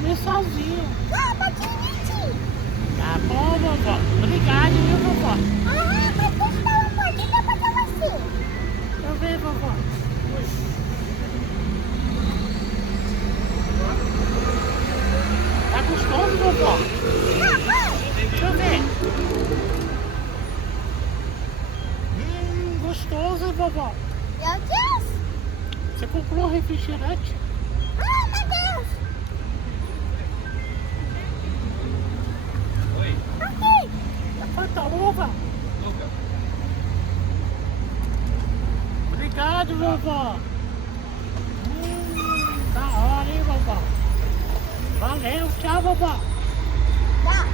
comer sozinho. Ah, pra te divertir. Tá bom, vovó. Obrigado, viu, vovó? Ah, mas deixa eu dar uma mordida pra você. Deixa eu ver, vovó. Tá gostoso, vovó? Ah, vai. Deixa eu ver. Gostoso, vovó. Meu Deus. Você comprou um refrigerante? Ah, meu Deus. Ok. Quanta uva? Obrigado, vovó. Da hora, hein, vovó? Valeu, tchau, vovó. Tá.